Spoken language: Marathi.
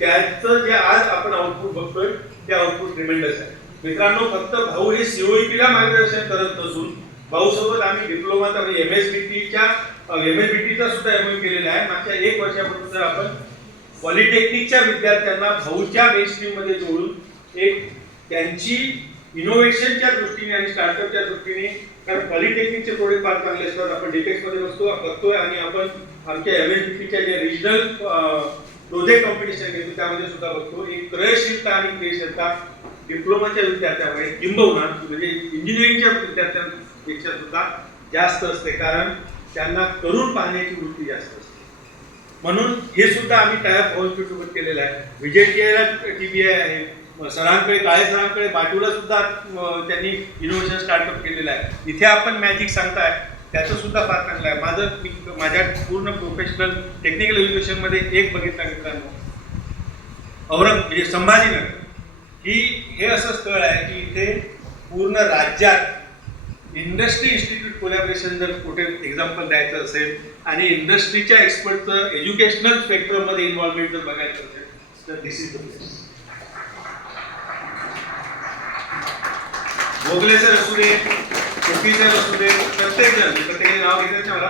त्याचं जे आज आपण आउटपुट बघतोय ते आउटपुट ट्रिमेंडस आहे. मित्रांनो, फक्त भाऊ हे सीओईपीला मार्गदर्शन करत नसून भाऊ सोबत आम्ही डिप्लोमाचा म्हणजे एमएसबीटीचा सुद्धा एमओयू केलेला आहे. मागच्या 1 वर्षापासून आपण पॉलिटेक्निकच्या विद्यार्थ्यांना भाऊच्या मेन स्ट्रीम मध्ये जोडून एक त्यांची इनोव्हेशनच्या दृष्टीने आणि स्टार्टअपच्या दृष्टीने, कारण पॉलिटेक्निकचे प्रोडक्ट फार चांगले असतात. आपण डिटेक्स मध्ये बघतोय आणि आपण आमच्या एमएसबीटीच्या जे रिजनल प्रोजेक्ट कॉम्पिटिशन घेतो त्यामध्ये सुद्धा बघतो एक क्रयशीलता आणि क्रियाशीलता डिप्लोमाच्या विद्यार्थ्यांमध्ये किंबहुना म्हणजे इंजिनिअरिंगच्या विद्यार्थ्यांपेक्षा सुद्धा जास्त असते, कारण त्यांना करून पाहण्याची वृत्ती जास्त असते. म्हणून हे सुद्धा आम्ही टायप हॉस्पिटल केलेलं आहे. विजयला टीबीआय आहे, सरांकडे काळे सरांकडे बाटूला सुद्धा त्यांनी इनोव्हेशन स्टार्टअप केलेलं आहे. इथे आपण मॅजिक सांगताय त्याचं सुद्धा फार चांगलं आहे. माझ्या पूर्ण प्रोफेशनल टेक्निकल एज्युकेशन मध्ये एक बघितलं मित्रांनो, संभाजीनगर हे असं स्थळ आहे की इथे पूर्ण राज्यात इंडस्ट्री इन्स्टिट्यूट कोलॅबोरेशन जर कुठे एक्झाम्पल द्यायचं असेल आणि इंडस्ट्रीच्या एक्सपर्टचं एज्युकेशनल स्पेक्ट्रम मध्ये इन्व्हॉल्वमेंट जर बघायचं असेल तर this is the place. Bhogle sir असू दे, कोटी सर असू दे, प्रत्येक जण नाव घेण्याच्या मला